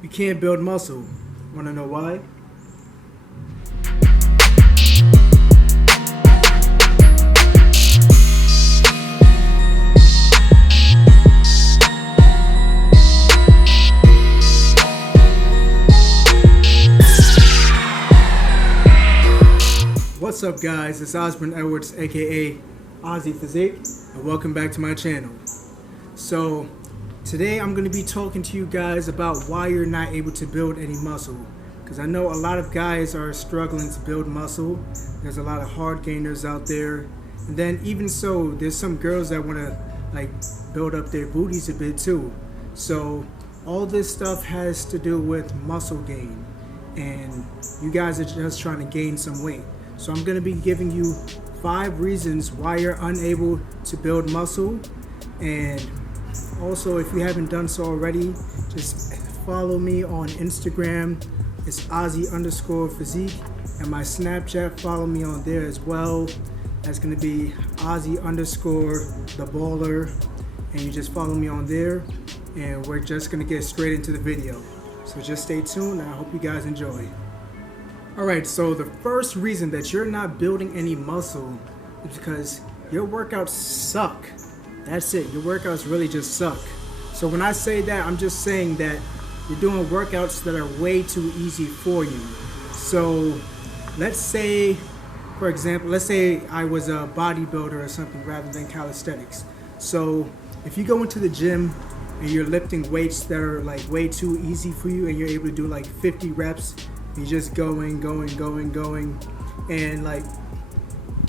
You can't build muscle. Want to know why? What's up guys, it's Osborne Edwards aka Ozzy Physique and welcome back to my channel. So today I'm going to be talking to you guys about why you're not able to build any muscle, because I know a lot of guys are struggling to build muscle. There's a lot of hard gainers out there, and then even so there's some girls that want to build up their booties a bit too. So all this stuff has to do with muscle gain, and you guys are just trying to gain some weight. So I'm going to be giving you 5 reasons why you're unable to build muscle. And also, if you haven't done so already, just follow me on Instagram. It's Ozzy_physique, and my Snapchat, follow me on there as well. That's going to be Ozzy_theballer, and you just follow me on there, and we're just going to get straight into the video. So just stay tuned, and I hope you guys enjoy. Alright, so the first reason that you're not building any muscle is because your workouts suck. That's it, your workouts really just suck. So when I say that, I'm just saying that you're doing workouts that are way too easy for you. So let's say, for example, let's say I was a bodybuilder or something rather than calisthenics. So if you go into the gym and you're lifting weights that are way too easy for you, and you're able to do 50 reps, you're just going, and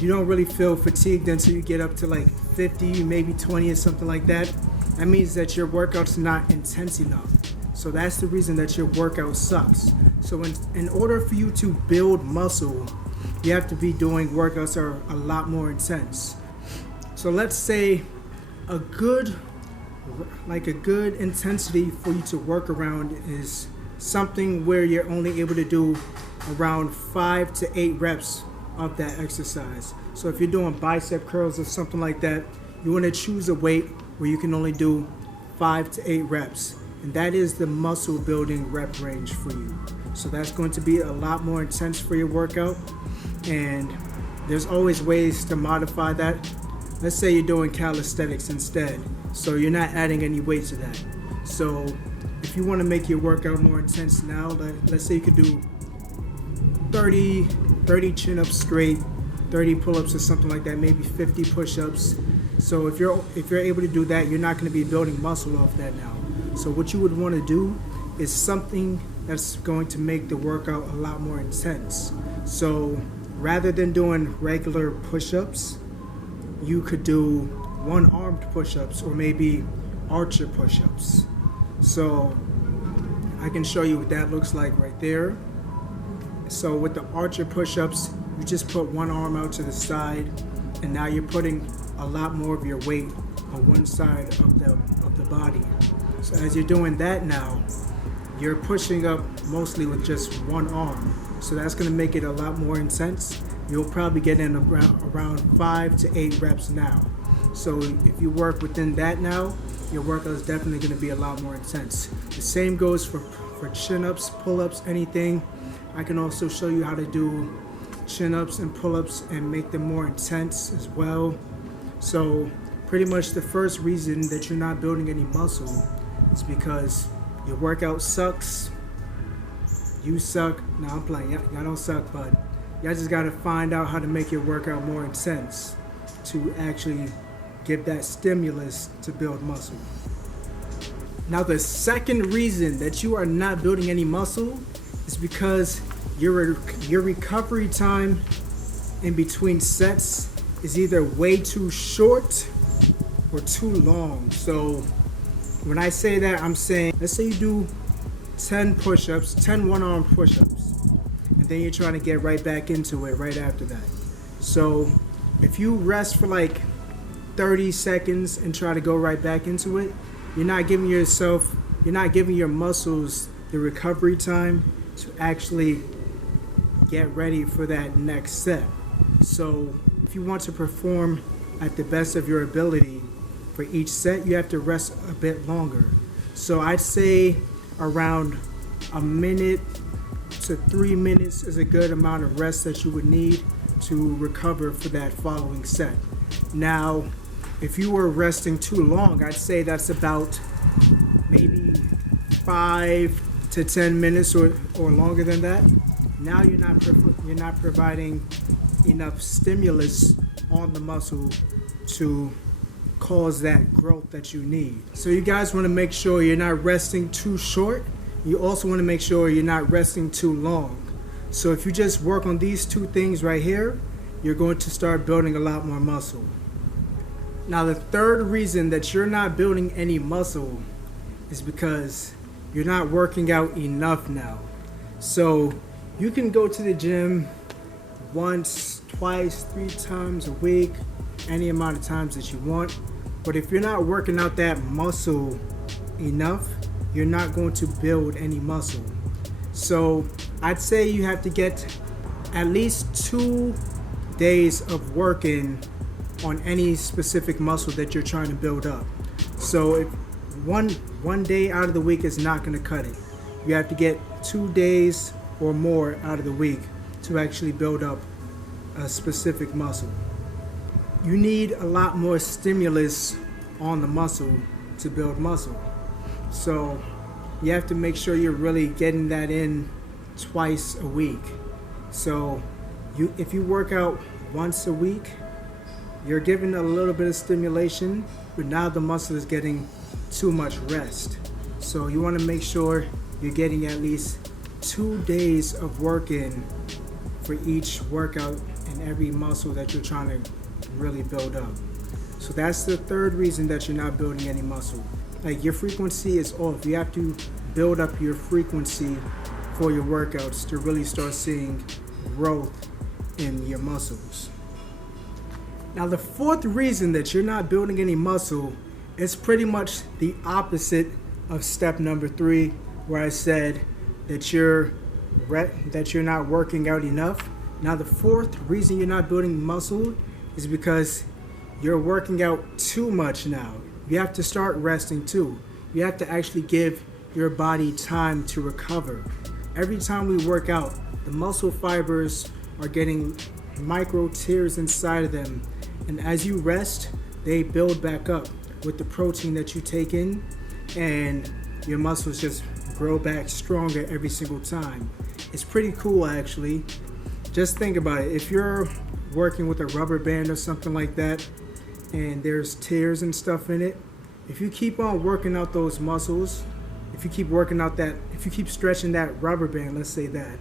you don't really feel fatigued until you get up to 50, maybe 20 or something like that. That means that your workout's not intense enough. So that's the reason that your workout sucks. So in order for you to build muscle, you have to be doing workouts that are a lot more intense. So let's say a good intensity for you to work around is something where you're only able to do around 5 to 8 reps of that exercise. So if you're doing bicep curls or something like that, you want to choose a weight where you can only do 5 to 8 reps, and that is the muscle building rep range for you. So that's going to be a lot more intense for your workout, and there's always ways to modify that. Let's say you're doing calisthenics instead, so you're not adding any weight to that. So if you want to make your workout more intense now, let's say you could do 30 chin-ups straight, 30 pull-ups or something like that, maybe 50 push-ups. So if you're able to do that, you're not going to be building muscle off that now. So what you would want to do is something that's going to make the workout a lot more intense. So rather than doing regular push-ups, you could do one-armed push-ups or maybe archer push-ups. So I can show you what that looks like right there. So with the archer push-ups, you just put one arm out to the side, and now you're putting a lot more of your weight on one side of the body. So as you're doing that now, you're pushing up mostly with just one arm. So that's going to make it a lot more intense. You'll probably get in around 5 to 8 reps now. So if you work within that now, your workout is definitely going to be a lot more intense. The same goes for chin-ups, pull-ups, anything. I can also show you how to do chin-ups and pull-ups and make them more intense as well. So pretty much the first reason that you're not building any muscle is because your workout sucks. You suck. No, I'm playing. Y'all don't suck, but y'all just got to find out how to make your workout more intense to actually give that stimulus to build muscle. Now the second reason that you are not building any muscle is because your recovery time in between sets is either way too short or too long. So when I say that, I'm saying, let's say you do 10 push-ups, 10 one-arm push-ups, and then you're trying to get right back into it right after that. So if you rest for 30 seconds and try to go right back into it, you're not giving your muscles the recovery time to actually get ready for that next set. So if you want to perform at the best of your ability for each set, you have to rest a bit longer. So I'd say around a minute to 3 minutes is a good amount of rest that you would need to recover for that following set. Now, if you were resting too long, I'd say that's about maybe 5 to 10 minutes or longer than that. Now you're not providing enough stimulus on the muscle to cause that growth that you need. So you guys want to make sure you're not resting too short. You also want to make sure you're not resting too long. So if you just work on these two things right here, you're going to start building a lot more muscle. Now the third reason that you're not building any muscle is because you're not working out enough now. So you can go to the gym once, twice, 3 times a week, any amount of times that you want. But if you're not working out that muscle enough, you're not going to build any muscle. So I'd say you have to get at least 2 days of working on any specific muscle that you're trying to build up. So if one day out of the week is not going to cut it. You have to get 2 days or more out of the week to actually build up a specific muscle. You need a lot more stimulus on the muscle to build muscle. So you have to make sure you're really getting that in twice a week. So if you work out once a week, you're giving a little bit of stimulation, but now the muscle is getting too much rest. So you want to make sure you're getting at least 2 days of work in for each workout and every muscle that you're trying to really build up. So that's the third reason that you're not building any muscle. Like, your frequency is off. You have to build up your frequency for your workouts to really start seeing growth in your muscles. Now the fourth reason that you're not building any muscle is pretty much the opposite of step number 3, where I said that you're not working out enough. Now the fourth reason you're not building muscle is because you're working out too much now. You have to start resting too. You have to actually give your body time to recover. Every time we work out, the muscle fibers are getting micro tears inside of them. And as you rest, they build back up with the protein that you take in, and your muscles just grow back stronger every single time. It's pretty cool, actually. Just think about it. If you're working with a rubber band or something like that, and there's tears and stuff in it, if you keep on working out those muscles, if you keep stretching that rubber band, let's say that,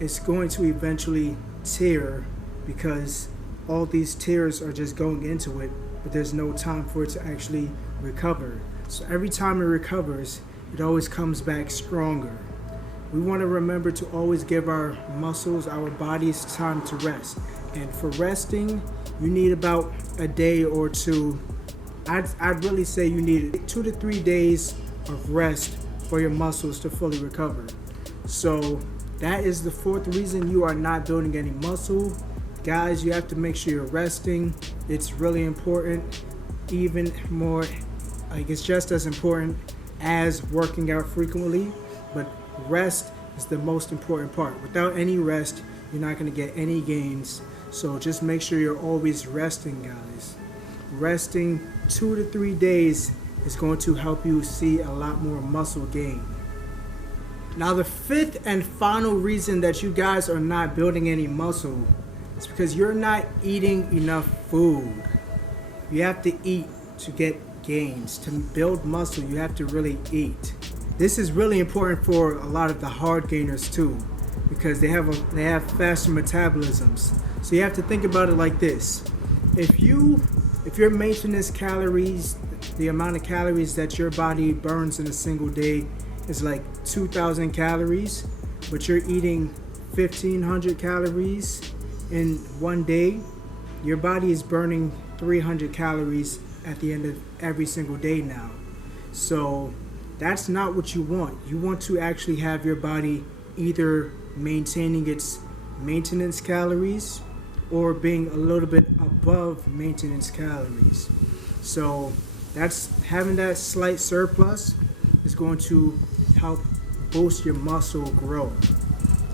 it's going to eventually tear because all these tears are just going into it, but there's no time for it to actually recover. So every time it recovers, it always comes back stronger. We want to remember to always give our muscles, our bodies, time to rest. And for resting, you need about a day or two. I'd really say you need 2 to 3 days of rest for your muscles to fully recover. So that is the fourth reason you are not building any muscle. Guys, you have to make sure you're resting. It's really important, even more, like it's just as important as working out frequently, but rest is the most important part. Without any rest, you're not going to get any gains. So just make sure you're always resting, guys. Resting 2 to 3 days is going to help you see a lot more muscle gain. Now the fifth and final reason that you guys are not building any muscle is because you're not eating enough food. You have to eat to get gains. To build muscle, you have to really eat. This is really important for a lot of the hard gainers too, because they have faster metabolisms. So you have to think about it like this. If your maintenance calories, the amount of calories that your body burns in a single day is like 2,000 calories, but you're eating 1,500 calories in one day, your body is burning 300 calories at the end of every single day now. So that's not what you want. You want to actually have your body either maintaining its maintenance calories or being a little bit above maintenance calories. So that's having that slight surplus is going to help boost your muscle growth.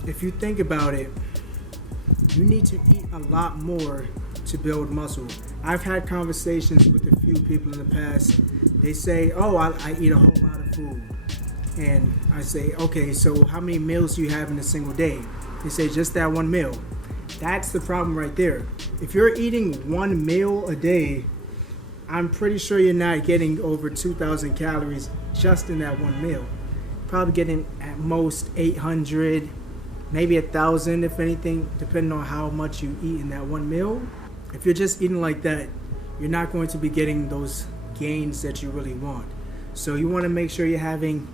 If you think about it, you need to eat a lot more to build muscle. I've had conversations with a few people in the past. They say, oh, I eat a whole lot of food. And I say, okay, so how many meals do you have in a single day? They say, just that one meal. That's the problem right there. If you're eating one meal a day, I'm pretty sure you're not getting over 2,000 calories just in that one meal. Probably getting at most 800, maybe 1,000 if anything, depending on how much you eat in that one meal. If you're just eating like that, you're not going to be getting those gains that you really want. So you want to make sure you're having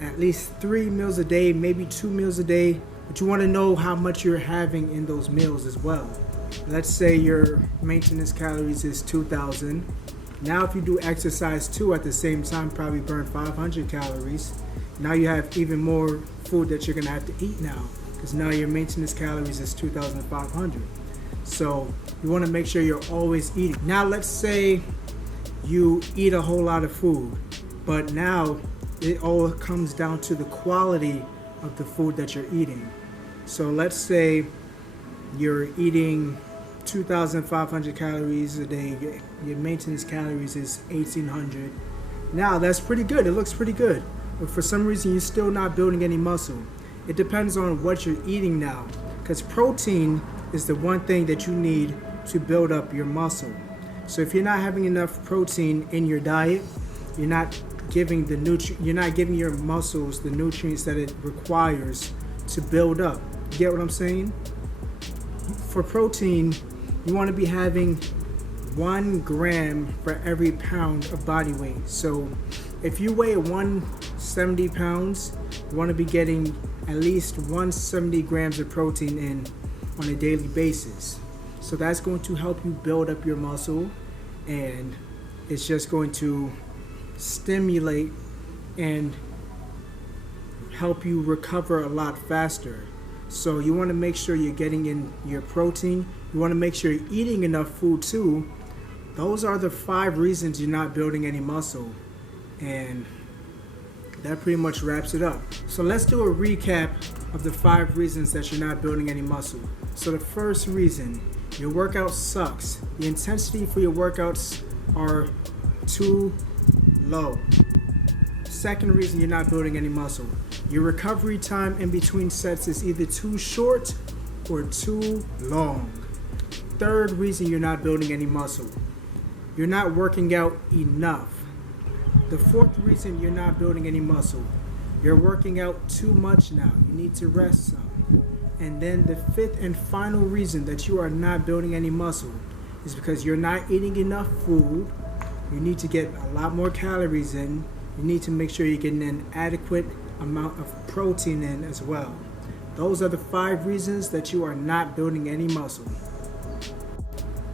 at least 3 meals a day, maybe 2 meals a day, but you want to know how much you're having in those meals as well. Let's say your maintenance calories is 2,000. Now if you do exercise too at the same time, probably burn 500 calories. Now you have even more food that you're going to have to eat now, because now your maintenance calories is 2,500. So you want to make sure you're always eating. Now let's say you eat a whole lot of food, but now it all comes down to the quality of the food that you're eating. So let's say you're eating 2,500 calories a day, your maintenance calories is 1,800. Now that's pretty good, it looks pretty good, but for some reason you're still not building any muscle. It depends on what you're eating now, because protein is the one thing that you need to build up your muscle. So if you're not having enough protein in your diet, you're not giving your muscles the nutrients that it requires to build up. You get what I'm saying? For protein, you want to be having 1 gram for every pound of body weight. So if you weigh 170 pounds, you want to be getting at least 170 grams of protein in on a daily basis. So that's going to help you build up your muscle, and it's just going to stimulate and help you recover a lot faster. So you want to make sure you're getting in your protein. You want to make sure you're eating enough food too. Those are the 5 reasons you're not building any muscle, and that pretty much wraps it up. So let's do a recap of the 5 reasons that you're not building any muscle. So the first reason, your workout sucks. The intensity for your workouts are too low. Second reason you're not building any muscle, your recovery time in between sets is either too short or too long. Third reason you're not building any muscle, you're not working out enough. The fourth reason you're not building any muscle, you're working out too much now. You need to rest some. And then the fifth and final reason that you are not building any muscle is because you're not eating enough food. You need to get a lot more calories in. You need to make sure you're getting an adequate amount of protein in as well. Those are the 5 reasons that you are not building any muscle.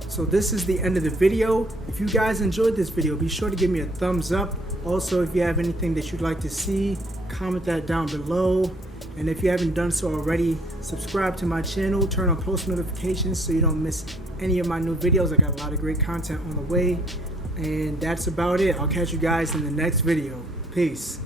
So this is the end of the video. If you guys enjoyed this video, be sure to give me a thumbs up. Also, if you have anything that you'd like to see, comment that down below. And if you haven't done so already, subscribe to my channel, turn on post notifications so you don't miss any of my new videos. I got a lot of great content on the way. And that's about it. I'll catch you guys in the next video. Peace.